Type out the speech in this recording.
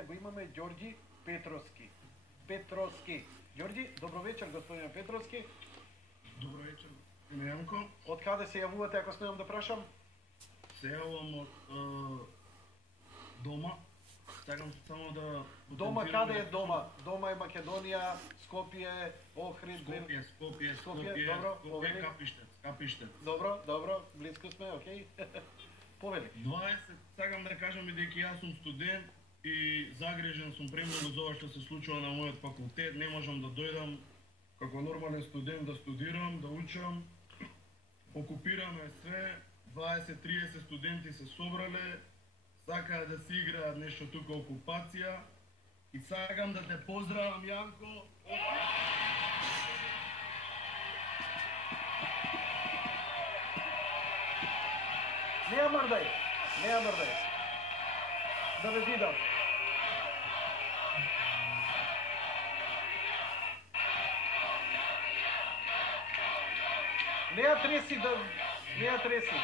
ние го имаме Ѓорѓи Петровски. Петровски. Ѓорѓи, добро вечер, господин Петровски. Добро вечер, господин Јанко. Од каде се јавувате, ако смеам да прашам? Се јавувам од дома. Сакам само да... Дома, каде е дома? Дома е Македонија, Скопје, Охрид... Скопје, добро, Капиштец. Добро, близко сме, окей. Повели. 20, сакам да кажам и дека јас сум студент и загрижен сум премногу за ова што се случува на мојот факултет. Не можам да дојдам како нормален студент да студирам, да учам. Окупираме све, 20-30 студенти се собрале, сакаат да си играат нешто тука окупација и сакам да те поздравам, Јанко. Не ја мрдај. Да ве видам. Не ја треси.